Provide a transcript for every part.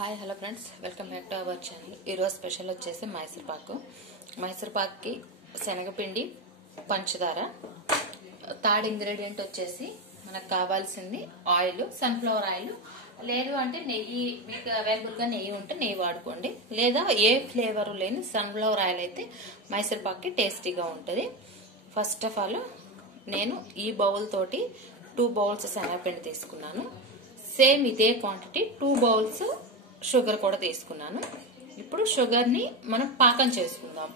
Hi hello friends, welcome back to our channel. ఈరోజు special వచ్చేసి మైసూర్ పాక్కి శనగపిండి, పంచదార. థర్డ్ ఇంగ్రీడియంట్ వచ్చేసి మనకు కావాల్సింది ఆయిల్, సన్ఫ్లవర్ ఆయిల్. లేదు అంటే నెయ్యి, మీకు అవైలబుల్గా నెయ్యి ఉంటే నెయ్యి వాడుకోండి. లేదా ఏ ఫ్లేవర్ లేని సన్ఫ్లవర్ ఆయిల్ అయితే మైసూర్ పాక్కి టేస్టీగా ఉంటుంది. ఫస్ట్ ఆఫ్ ఆల్ నేను ఈ బౌల్ తోటి 2 బౌల్స్ శనగపిండి తీసుకున్నాను. సేమ్ ఇదే క్వాంటిటీ 2 బౌల్స్ షుగర్ కూడా తీసుకున్నాను. ఇప్పుడు షుగర్ ని మనం పాకం చేసుకుందాం.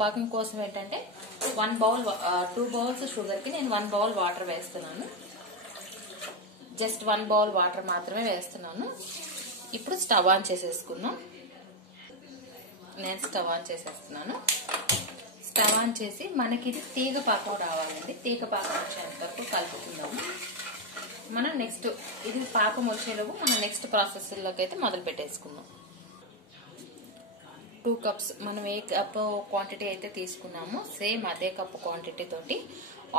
పాకం కోసం ఏంటంటే 2 బౌల్స్ షుగర్ కి నేను 1 బౌల్ వాటర్ వేస్తున్నాను. జస్ట్ 1 బౌల్ వాటర్ మాత్రమే వేస్తున్నాను. ఇప్పుడు స్టవ్ ఆన్ చేసేసుకుందాం. నేను స్టవ్ ఆన్ చేసేస్తున్నాను. స్టవ్ ఆన్ చేసి మనకి ఇది తీగ పాకం రావాలండి. తీగ పాకం వచ్చేంత వరకు కలుపుకుందాము. మనం నెక్స్ట్ ఇది పాకం వచ్చేలోపు మనం నెక్స్ట్ ప్రాసెస్ లోకి అయితే మొదలు పెట్టేసుకుందాం. 2 కప్స్ మనం ఏ కప్ క్వాంటిటీ అయితే తీసుకున్నామో సేమ్ అదే కప్ క్వాంటిటీ తోటి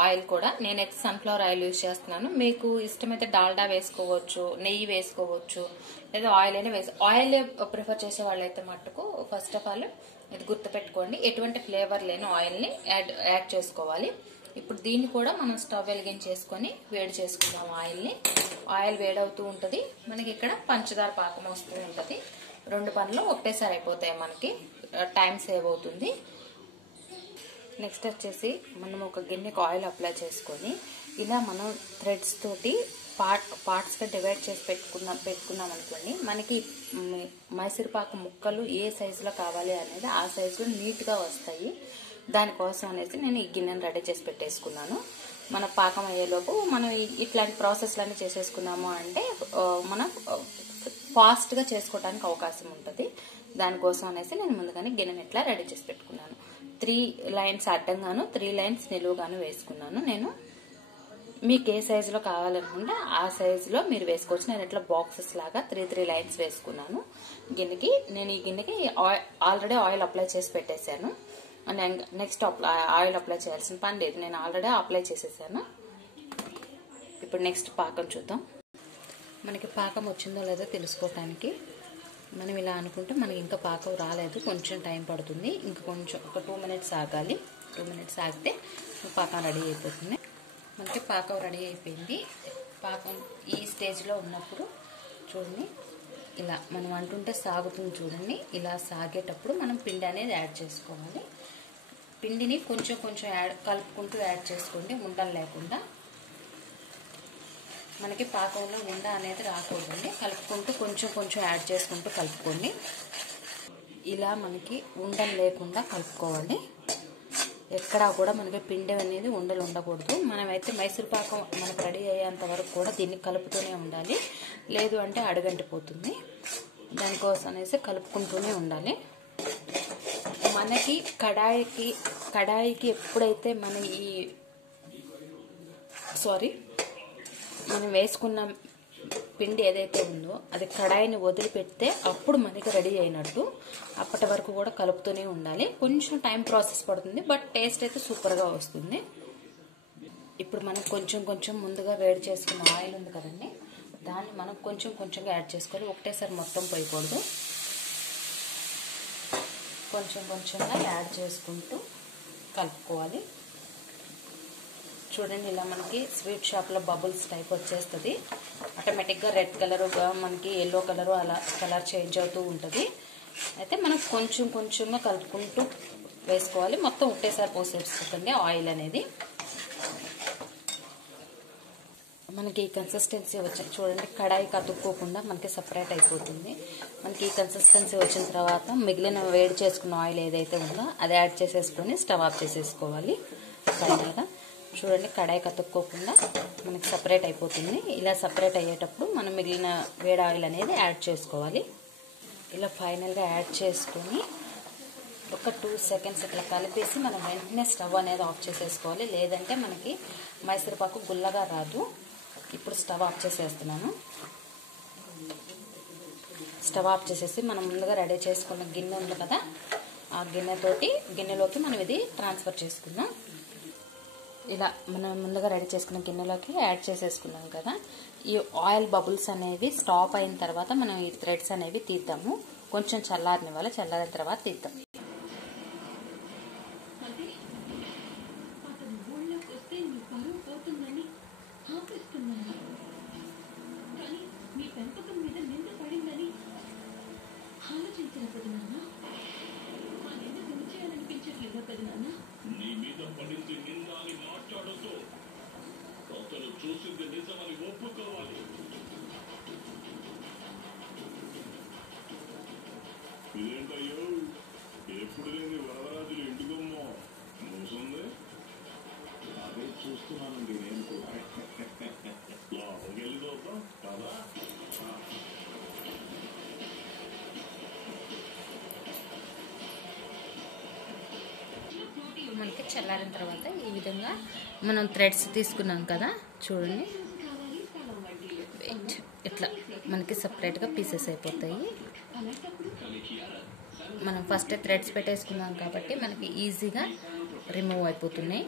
ఆయిల్ కూడా నేనైతే సన్ఫ్లవర్ ఆయిల్ యూజ్ చేస్తున్నాను. మీకు ఇష్టమైతే డాల్డా వేసుకోవచ్చు, నెయ్యి వేసుకోవచ్చు, లేదా ఆయిల్ అయినా ఆయిల్ ప్రిఫర్ చేసే వాళ్ళైతే మట్టుకు ఫస్ట్ ఆఫ్ ఆల్ ఇది గుర్తుపెట్టుకోండి, ఎటువంటి ఫ్లేవర్ లేని ఆయిల్ ని యాడ్ చేసుకోవాలి. ఇప్పుడు దీన్ని కూడా మనం స్టవ్ వెలిగించేసుకొని వేడి చేసుకుందాం. ఆయిల్ వేడవుతూ ఉంటుంది. మనకి ఇక్కడ పంచదార పాకం వస్తూ ఉంటుంది. 2 పనులు ఒకటేసారి అయిపోతాయి, మనకి టైం సేవ్ అవుతుంది. నెక్స్ట్ వచ్చేసి మనం ఒక గిన్నెకి ఆయిల్ అప్లై చేసుకొని ఇలా మనం థ్రెడ్స్ తోటి పార్ట్స్ గా డివైడ్ చేసి పెట్టుకున్నాం అనుకోండి. మనకి మైసూర్ పాకు ముక్కలు ఏ సైజులో కావాలి అనేది ఆ సైజులో నీట్ గా వస్తాయి. దానికోసం అనేసి నేను ఈ గిన్నెను రెడీ చేసి పెట్టేసుకున్నాను. మన పాకం అయ్యేలోపు మనం ఇట్లాంటి ప్రాసెస్లన్నీ చేసేసుకున్నాము అంటే మనం ఫాస్ట్ గా చేసుకోవడానికి అవకాశం ఉంటుంది. దానికోసం అనేసి నేను ముందుగానే గిన్నెను ఇట్లా రెడీ చేసి పెట్టుకున్నాను. 3 లైన్స్ అడ్డంగాను 3 లైన్స్ నిలువుగాను వేసుకున్నాను. నేను మీకు ఏ సైజులో కావాలనుకుంటే ఆ సైజులో మీరు వేసుకోవచ్చు. నేను ఇట్లా బాక్సెస్ లాగా 3 లైన్స్ వేసుకున్నాను గిన్నెకి. నేను ఈ గిన్నెకి ఆల్రెడీ ఆయిల్ అప్లై చేసి పెట్టేశాను. నెక్స్ట్ ఆయిల్ అప్లై చేయాల్సిన పని లేదు, నేను ఆల్రెడీ అప్లై చేసేసాను. ఇప్పుడు నెక్స్ట్ పాకం చూద్దాం. మనకి పాకం వచ్చిందో లేదో తెలుసుకోవటానికి మనం ఇలా అనుకుంటే మనకి ఇంకా పాకం రాలేదు, కొంచెం టైం పడుతుంది. ఇంకా కొంచెం ఒక 2 మినిట్స్ ఆగాలి. 2 మినిట్స్ ఆగితే పాకం రెడీ అయిపోతుంది. మనకి పాకం రెడీ అయిపోయింది. పాకం ఈ స్టేజ్లో ఉన్నప్పుడు చూడండి, ఇలా మనం అంటుంటే సాగుతుంది చూడండి. ఇలా సాగేటప్పుడు మనం పిండి అనేది యాడ్ చేసుకోవాలి. పిండిని కొంచెం కొంచెం కలుపుకుంటూ యాడ్ చేసుకోండి, ఉండలు లేకుండా. మనకి పాకంలో ఉండ అనేది రాకూడదండి. కలుపుకుంటూ కొంచెం కొంచెం యాడ్ చేసుకుంటూ కలుపుకోండి. ఇలా మనకి ఉండలు లేకుండా కలుపుకోవాలి. ఎక్కడా కూడా మనకి పిండి అనేది ఉండలు ఉండకూడదు. మనమైతే మైసూర్ పాకం మనకు రెడీ అయ్యేంత వరకు కూడా దీన్ని కలుపుతూనే ఉండాలి. లేదు అంటే అడుగంటిపోతుంది. దానికోసం అనేసి కలుపుకుంటూనే ఉండాలి. మనకి కడాయికి ఎప్పుడైతే మనం వేసుకున్న పిండి ఏదైతే ఉందో అది కడాయిని వదిలిపెడితే అప్పుడు మనకి రెడీ అయినట్టు. అప్పటి వరకు కూడా కలుపుతూనే ఉండాలి. కొంచెం టైం ప్రాసెస్ పడుతుంది, బట్ టేస్ట్ అయితే సూపర్గా వస్తుంది. ఇప్పుడు మనం కొంచెం కొంచెం ముందుగా వేడి చేసుకున్న ఆయిల్ ఉంది కదండి, దాన్ని మనం కొంచెం కొంచెంగా యాడ్ చేసుకోవాలి. ఒకటేసారి మొత్తం పోయకూడదు. కొంచెం కొంచెంగా యాడ్ చేసుకుంటూ కలుపుకోవాలి. చూడండి, ఇలా మనకి స్వీట్ షాప్లో బబుల్స్ టైప్ వచ్చేస్తుంది. ఆటోమేటిక్గా రెడ్ కలరుగా మనకి ఎల్లో కలరు అలా కలర్ చేంజ్ అవుతూ ఉంటుంది. అయితే మనం కొంచెం కొంచెంగా కలుపుకుంటూ వేసుకోవాలి. మొత్తం ఒకటేసారి పోసేస్తుంది ఆయిల్ అనేది. మనకి ఈ కన్సిస్టెన్సీ వచ్చి చూడండి, కడాయికి అతుక్కోకుండా మనకి సపరేట్ అయిపోతుంది. మనకి ఈ కన్సిస్టెన్సీ వచ్చిన తర్వాత మిగిలిన వేడి చేసుకున్న ఆయిల్ ఏదైతే ఉందో అది యాడ్ చేసేసుకొని స్టవ్ ఆఫ్ చేసేసుకోవాలి. ఫైనల్గా చూడండి, కడాయికి అతుక్కోకుండా మనకి సపరేట్ అయిపోతుంది. ఇలా సపరేట్ అయ్యేటప్పుడు మనం మిగిలిన వేడి ఆయిల్ అనేది యాడ్ చేసుకోవాలి. ఇలా ఫైనల్గా యాడ్ చేసుకొని ఒక 2 సెకండ్స్ ఇట్లా కలిపేసి మనం వెంటనే స్టవ్ అనేది ఆఫ్ చేసేసుకోవాలి. లేదంటే మనకి మైసూర్ పాకు గుల్లగా రాదు. ఇప్పుడు స్టవ్ ఆఫ్ చేసేస్తున్నాను. స్టవ్ ఆఫ్ చేసేసి మనం ముందుగా రెడీ చేసుకున్న గిన్నె ఉంది కదా, ఆ గిన్నెలోకి మనం ఇది ట్రాన్స్ఫర్ చేసుకుందాం. ఇలా మనం ముందుగా రెడీ చేసుకున్న గిన్నెలోకి యాడ్ చేసేసుకున్నాం కదా. ఈ ఆయిల్ బబుల్స్ అనేవి స్టాప్ అయిన తర్వాత మనం ఈ థ్రెడ్స్ అనేవి తీద్దాము. కొంచెం చల్లారిన చల్లారిన తర్వాత తీద్దాం. చూసింది నిజమని ఒప్పుకోవాలి. ఇదేంటయ్యో ఎప్పుడు లేని వరదరాజులు ఇంటికమ్మో మూసుంది. అదే చూస్తున్నానండి నేను కూడా. లోపలికెళ్ళి చూద్దాం కదా. మనకి చల్లారిన తర్వాత ఈ విధంగా మనం థ్రెడ్స్ తీసుకున్నాం కదా, చూడండి ఇట్లా మనకి సపరేట్గా పీసెస్ అయిపోతాయి. మనం ఫస్ట్ థ్రెడ్స్ పెట్టేసుకున్నాం కాబట్టి మనకి ఈజీగా రిమూవ్ అయిపోతున్నాయి.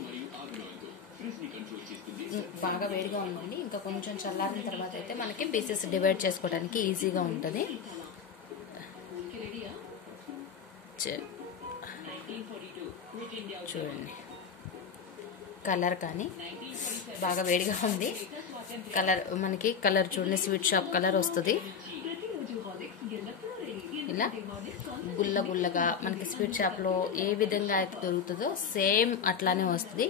బాగా వేడిగా ఉందండి, ఇంకా కొంచెం చల్లారిన తర్వాత అయితే మనకి పీసెస్ డివైడ్ చేసుకోవడానికి ఈజీగా ఉంటుంది. చూడండి కలర్ కానీ బాగా వేడిగా ఉంది. మనకి కలర్ చూడండి, స్వీట్ షాప్ కలర్ వస్తుంది. ఇలా గుల్ల గుల్లగా మనకి స్వీట్ షాప్లో ఏ విధంగా అయితే దొరుకుతుందో సేమ్ అట్లానే వస్తుంది.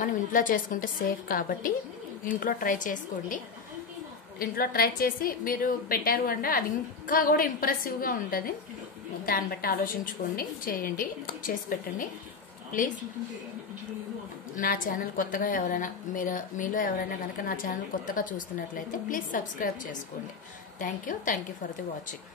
మనం ఇంట్లో చేసుకుంటే సేఫ్ కాబట్టి ఇంట్లో ట్రై చేసుకోండి. ఇంట్లో ట్రై చేసి మీరు పెట్టారు అంటే అది ఇంకా కూడా ఇంప్రెసివ్గా ఉంటుంది. దాన్ని బట్టి ఆలోచించుకోండి, చేయండి, చేసి పెట్టండి ప్లీజ్. నా ఛానల్ కొత్తగా మీలో ఎవరైనా కనుక నా ఛానల్ కొత్తగా చూస్తున్నట్లయితే ప్లీజ్ సబ్స్క్రైబ్ చేసుకోండి. Thank you for the watching.